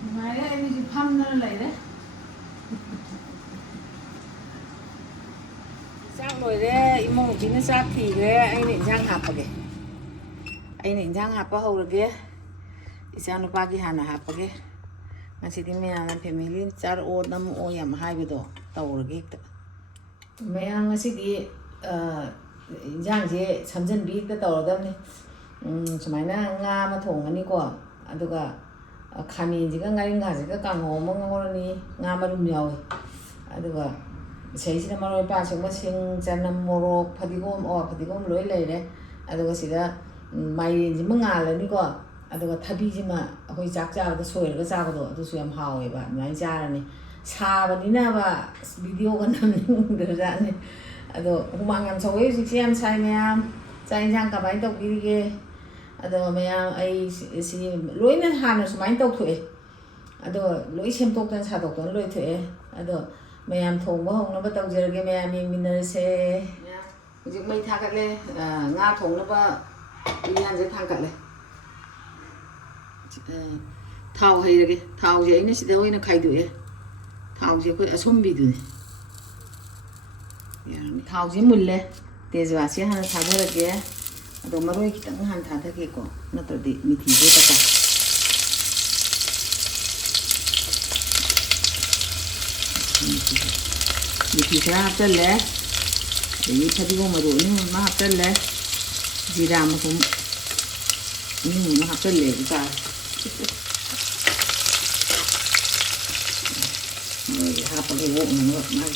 Nãy em đi thăm nó lấy đấy. Sang rồi đấy, emung chính nó sát thì cái anh định sang hạp vào kìa. Anh định sang hạp vào hầu được kia. Sang nó ba cái hàn là hạp vào kia. Ngasidi mẹ làm family char ô năm ô yam hai bữa đó tàu được kia. Mẹ Ngasidi giang gì sắm chân bị cái tàu đó này. Sumai na nga mà thùng anh đi qua, aduga khami gì cái ngay ngã gì cái càng hồ mà ngon đi nga mà đúng nhau, aduga sei sih nama pa sing ma sing chanam morok phadigom loi lei re aduga sida mai ji manga la ni ko aduga thabi ji ma hoi chak cha da soi ga cha ga do du su yam hawe ba mai cha ra ni sa ba ni na ba video ga nam ni da ra ni ado humang yam choi si siam sai meam chai jang ka bai tok bi ge ado meam ai si loi na han su mai tok thue ado loi sem tok tan sa tok tan loi thue ado mẹ thùng bơ hồng nó bắt đầu giờ cái mẹ mình yengminnare xe cái mấy thang cắt lên nga thùng nó bơ đi ăn dưới thang cắt lên thau hay là cái thau gì nó sẽ đâu nó khai đuổi thau gì cái sôm bị đuổi thau gì mùi lên để giờ sẽ hàng thang ra cái đồ mà rồi kita hàng thang thế cái có nó tự đi mình thì cái tất cả thì sẽ hấp chân lẽ để như thế thì mà rồi nhưng mà hấp chân lẽ gì ra mà cũng nhưng mà hấp chân lẽ cả rồi hấp cái bộ nó này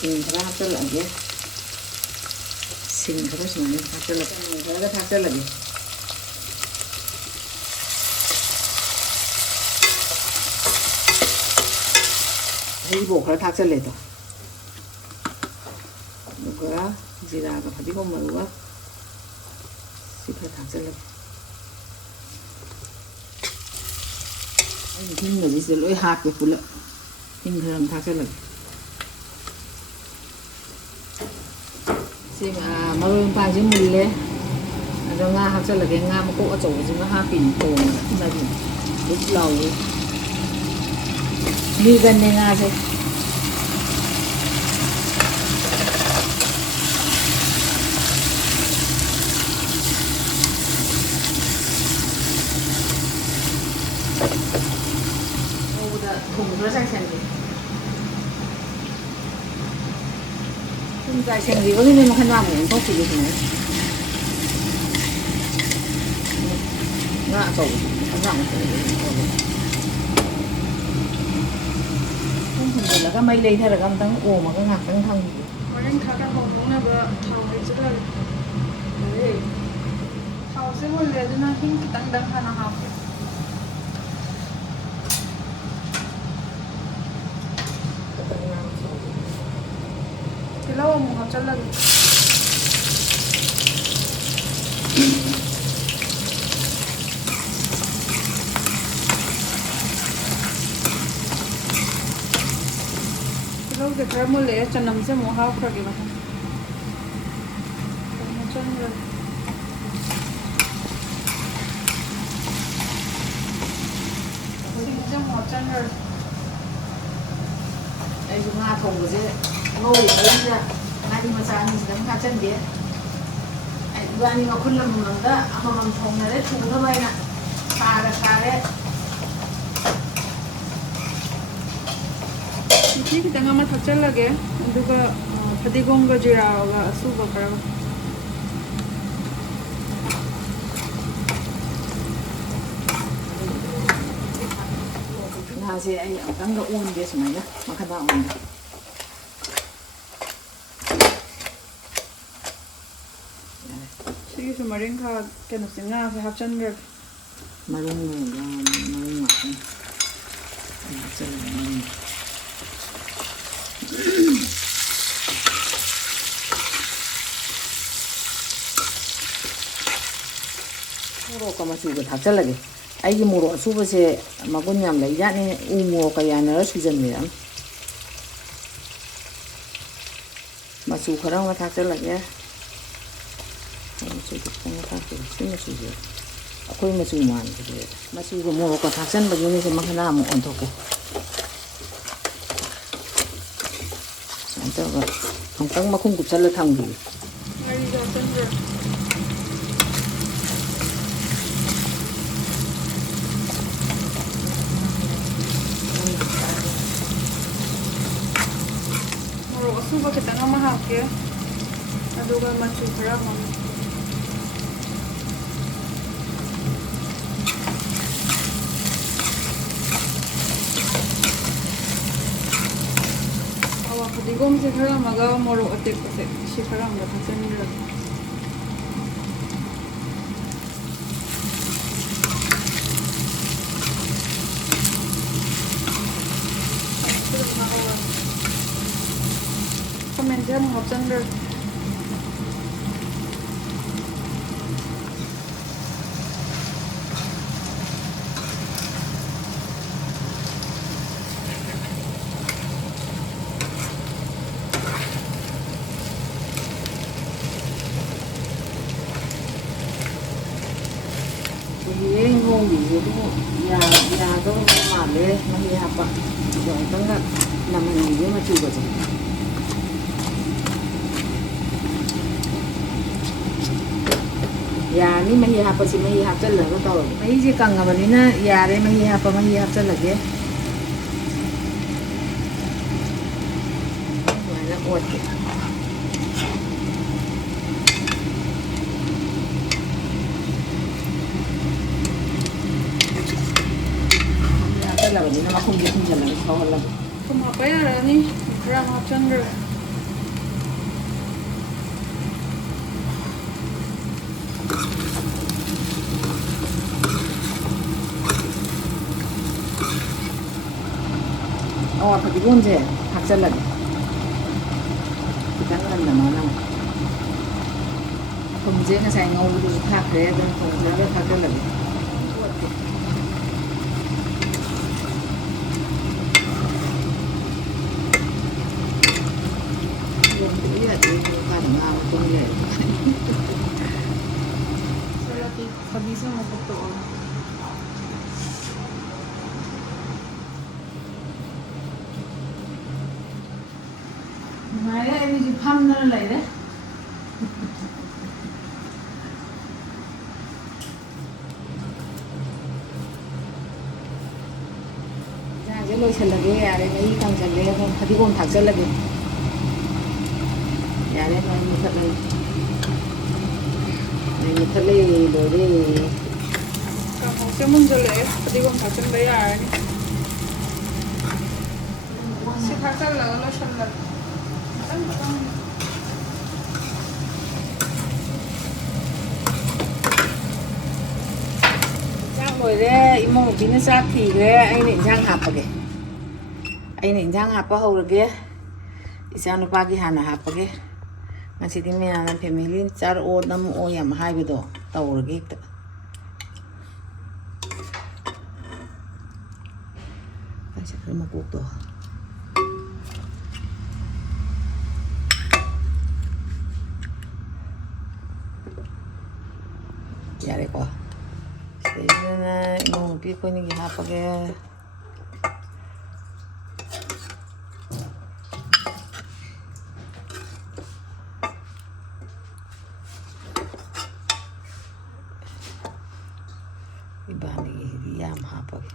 xin ra hấp chân lại nhé xin cái đó xong hấp chân lại cái hấp chân lại 이 보컬 탁절래도 누가 지라가 가지고 뭐가 시퍼 탁절래 힘 넣지 쓸로이 하게 불러 힘 그럼 탁절래 지금 마루는 빠지 물래 아저 nga 탁절래 nga mà cô ở chỗ 지금 하 빈 돈 나지 lúc lâu đi gần đây nga thôi thùng nó dài xanh gì thùng dài xanh gì có cái mà khăn vào cũng tốt gì thế này ngã cầu khăn vào không là cái mây lên hay là cái tăng ồ mà cái ngạc tăng thăng gì mà anh tháo đang bóng bóng là vừa tháo cái chữ là đấy tháo sẽ một lề cho nó hình tăng tăng hay là học cái lâu mà học chân lần lâu cái trái mua lẻ cho nằm sẽ mua hao khỏi cái mà một chân rồi sẽ một chân rồi đây chúng ta thùng rồi chứ ngồi đấy ra ngay mà sáng thì chúng ta chân đấy anh qua đi mà khôn làm đó mà làm thùng này đấy thùng nó bay nè xa đấy 이게 그냥 아마 다 잘라게 누가 바디곰과 지라가 수박 그럼 nga sẽ anh ở căng cái uốn kia xem này mà khăn vào này 여기서 마린카 깨놓으면 나서 합천을 마른 맛 모로가 마시고 다 잘라게 아이기 모로 수버세 마군냠 레이자니 우모가 야나 수전이야 마수 그랑 다 잘라게 저기 뽕 다 쓰는 수지 아코이 마수 많이 그래 ꯃꯆꯨꯒ ꯃꯣꯔꯣꯛꯀ ꯊꯥꯛꯆꯟꯕꯒꯤꯅꯤꯁꯦ ꯃꯈꯅꯥ ꯑꯃꯨꯛ ꯑꯣꯟꯊꯣꯛꯀꯦ ꯁꯨꯃꯥꯏꯅ ꯇꯧꯔꯒ ꯑꯃꯨꯛꯇꯪ ꯃꯈꯨꯝ ꯀꯨꯞꯁꯜꯂ ꯊꯝꯈꯤꯒꯦ ꯉꯥꯔꯤꯗꯣ ꯍꯥꯞꯆꯟꯕ꯭ꯔꯣ ꯃꯣꯔꯣꯛ ꯑꯁꯨꯕ ꯈꯤꯇꯪ ꯑꯃ ꯍꯥꯞꯀꯦ ꯑꯗꯨꯒ ꯃꯆꯨ ꯈꯔ ꯑꯃ ꯐꯗꯤꯒꯣꯝꯁꯦ ꯈꯔ ꯑꯃꯒ ꯃꯣꯔꯣꯛ ꯑꯇꯦꯛꯄꯁꯦ ꯁꯤ ꯈꯔ ꯑꯃꯒ ꯊꯥꯛꯆꯟꯕꯤꯔꯒꯦ ꯈꯥꯃꯦꯟꯁꯦ ꯑꯃꯨꯛ ꯍꯥꯞꯆꯟꯕꯤꯔꯒꯦ ꯏꯃꯣꯡꯒꯤꯁꯦ ꯑꯗꯨꯝ ꯌꯥꯗꯧꯕ ꯃꯥꯜꯂꯦ ꯃꯍꯤ ꯍꯥꯞꯄ ꯑꯗꯣ ꯑꯃꯨꯛꯇꯪꯒ ꯅꯝꯍꯟꯈꯤꯒꯦ ꯃꯆꯨꯒꯁꯦ ꯌꯥꯔꯅꯤ ꯃꯍꯤ ꯍꯥꯞꯄꯁꯤ ꯃꯍꯤ ꯍꯥꯞꯆꯜꯂꯒ ꯇꯧꯔꯒꯦ ꯃꯍꯤꯁꯦ ꯀꯪꯉꯕꯅꯤꯅ ꯌꯥꯔꯦ ꯃꯍꯤ ꯍꯥꯞꯆꯜꯂꯒꯦ ꯁꯨꯃꯥꯏꯅ ꯑꯣꯠꯀꯦ ꯍꯥꯞꯆꯜꯂꯕꯅꯤꯅ ꯃꯈꯨꯝꯁꯦ ꯈꯨꯝꯖꯤꯜꯂꯒ ꯁꯧꯍꯜꯂꯒꯦ ꯊꯨꯝ ꯍꯥꯞꯄ ꯌꯥꯔꯅꯤ ꯈꯔ ꯑꯃ ꯍꯥꯞꯆꯟꯕꯤꯔꯒꯦ ꯑꯋꯥ ꯐꯗꯤꯒꯣꯝꯁꯦ ꯊꯥꯛꯆꯜꯂꯒꯦ ꯈꯤꯇꯪ ꯉꯟꯅ ꯃꯥꯅ ꯊꯨꯝꯁꯦ ꯉꯁꯥꯏ ꯉꯧꯕꯗꯨꯁꯨ ꯊꯥꯛꯈ꯭ꯔꯦ ꯑꯗꯨꯅ ꯊꯨꯝ ꯈꯔꯒ ꯊꯥꯛꯆꯜꯂꯒꯦ ꯊꯕꯤꯁꯦ ꯑꯃꯨꯛ ꯐꯨꯠꯇꯣꯛꯑꯒ ꯅꯨꯡꯉꯥꯏꯔꯦ ꯑꯩ ꯍꯧꯖꯤꯛ ꯐꯝꯗꯅ ꯂꯩꯔꯦ ꯏꯟꯁꯥꯡꯁꯦ ꯂꯣꯏꯁꯤꯜꯂꯒꯦ ꯌꯥꯔꯦ ꯃꯍꯤ ꯀꯪꯁꯜꯂꯦ ꯑꯗꯨꯝ ꯐꯗꯤꯒꯣꯝ ꯊꯥꯛꯆꯜꯂꯒꯦ ꯌꯥꯔꯦ ꯃꯩ ꯃꯨꯊꯠꯂꯒꯦ ꯃꯩ ꯃꯨꯊꯠꯂꯦ ꯂꯣꯏꯔꯦ ꯀꯥꯡꯍꯧꯁꯦ ꯃꯨꯟꯖꯜꯂꯛꯑꯦ ꯐꯗꯤꯒꯣꯝ ꯊꯥꯛꯆꯟꯕ ꯌꯥꯔꯅꯤ ꯁꯤ ꯊꯥꯛꯆꯜꯂꯒ ꯂꯣꯏꯁꯜꯂꯒꯦ ꯆꯥꯛ ꯂꯣꯏꯔꯦ ꯏꯃꯧ ꯅꯨꯄꯤꯅ ꯆꯥꯛ ꯊꯤꯈ꯭ꯔꯦ ꯑꯩꯅ ꯏꯟꯁꯥꯡ ꯍꯥꯞꯄꯒꯦ ꯑꯩꯅ ꯏꯟꯁꯥꯡ ꯍꯥꯞꯄ ꯍꯧꯔꯒꯦ ꯏꯆꯥ ꯅꯨꯄꯥꯒꯤ ꯍꯥꯟꯅ ꯍꯥꯞꯄꯒꯦ ꯉꯁꯤꯗꯤ ꯃꯌꯥꯝꯅ ꯐꯦꯃꯤꯂꯤ ꯆꯥꯔꯛꯑꯣ ꯅꯝꯃꯛꯑꯣ ꯌꯥꯝ ꯍꯥꯏꯕꯗꯣ ꯇꯧꯔꯒꯦ ꯍꯦꯛꯇ ꯆꯠꯈ꯭ꯔꯦ ꯃꯀꯣꯛꯇꯣ ꯌꯥꯔꯦꯀꯣ ꯁꯤꯗꯩꯁꯤꯗꯅ ꯏꯃꯧ ꯅꯨꯄꯤ ꯑꯩꯈꯣꯏꯅꯤꯒꯤ ꯍꯥꯞꯄꯒꯦ 이바니기 얌 하버기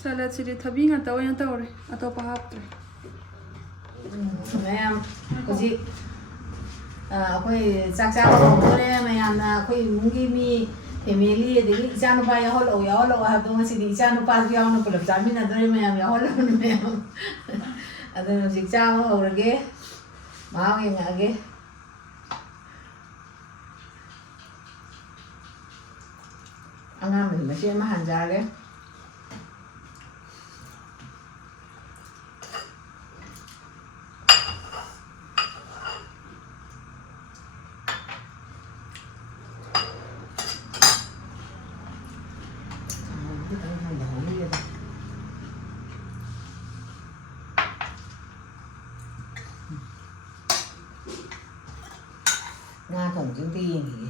ꯁꯂꯠꯁꯤꯗꯤ ꯊꯕꯤ ꯉꯥꯛꯇ ꯑꯣꯏꯅ ꯇꯧꯔꯦ ꯑꯇꯣꯞꯄ ꯍꯥꯞꯇ꯭ꯔꯦ ꯃꯌꯥꯝ ꯍꯧꯖꯤꯛ ꯑꯩꯈꯣꯏ ꯆꯥꯛ ꯆꯥꯕ ꯍꯧꯗꯣꯔꯦ ꯃꯌꯥꯝꯅ ꯑꯩꯈꯣꯏ ꯏꯃꯨꯡꯒꯤ ꯃꯤ ꯐꯦꯃꯤꯂꯤ ꯑꯗꯒꯤ ꯏꯆꯥꯅꯨꯄꯥ ꯌꯥꯎꯍꯜꯂꯛꯑꯣ ꯍꯥꯏꯕꯗꯣ ꯉꯁꯤꯗꯤ ꯏꯆꯥꯅꯨꯄꯥꯁꯨ ꯌꯥꯎꯅ ꯄꯨꯂꯞ ꯆꯥꯃꯤꯟꯅꯗꯣꯔꯦ ꯃꯌꯥꯝ ꯌꯥꯎꯍꯜꯂꯛꯑꯣꯅꯦ ꯃꯌꯥꯝ ꯑꯗꯨꯅ ꯍꯧꯖꯤꯛ ꯆꯥꯕ ꯍꯧꯔꯒꯦ ꯃꯍꯥꯎ ꯌꯦꯡꯉꯛꯑꯒꯦ ꯑꯉꯥꯡꯕꯗꯤ ꯃꯆꯦ ꯑꯃ ꯍꯥꯟꯖꯔꯦ Nga thủng tiếng tiền thì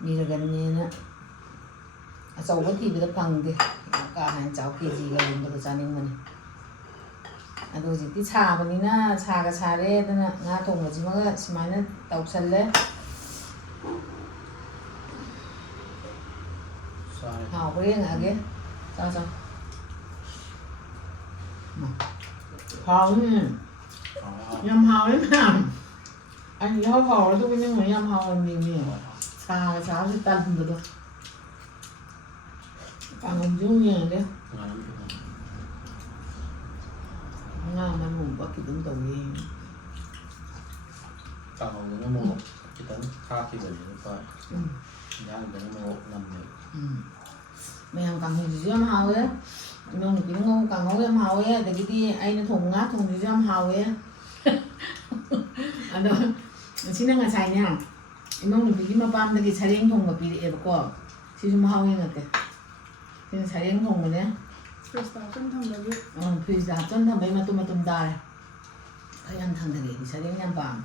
đi là gần như nữa sầu vẫn thì được phẳng thì cả hàng cháu kia gì gần được gia đình mình rồi gì tí trà vào đi na trà cái trà đấy đó là Nga thủng là gì mà cái máy nó tàu sân đấy hào cái riêng à kia sao hào nhầm hào đấy mà anh nhớ hào tôi nhưng mà nhầm hào mình nhiều trà cái trà thì tần được càng không chung nhiều đấy Nga mình ngủ có cái tính tàu gì càng không nó mua cái tấn khác thì vậy thôi giá là nó mua năm này mày hàng càng gì em hào ấy mình cái ngon càng ngon em hào ấy để cái đi anh nó thùng ngát thùng gì em hào ấy đó xin năng là xài nha em mong được cái mà bám được cái xài đen thùng mà bị để bọc xin chúng hào như thế xin xài đen thùng rồi đấy Freestyle 좀 담가지. freeze đã chân thằng mấy mà tụm đài cái ăn thằng này thì xài đen nhám bám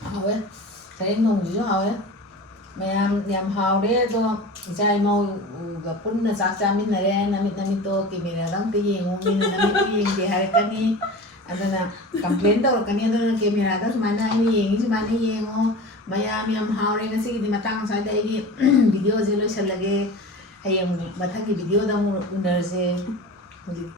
hào ấy xài đen thùng gì hào ấy mày làm hào đấy cho trai mau gặp punna yengminnare namito kimera lang tiyeng namito yeng di hari kani adana complain daw kani adana camera daw sumana ini yeng maya miyam hao re ngasi di matang sa dai video zelo shalage hayang mathagi video da mu unar se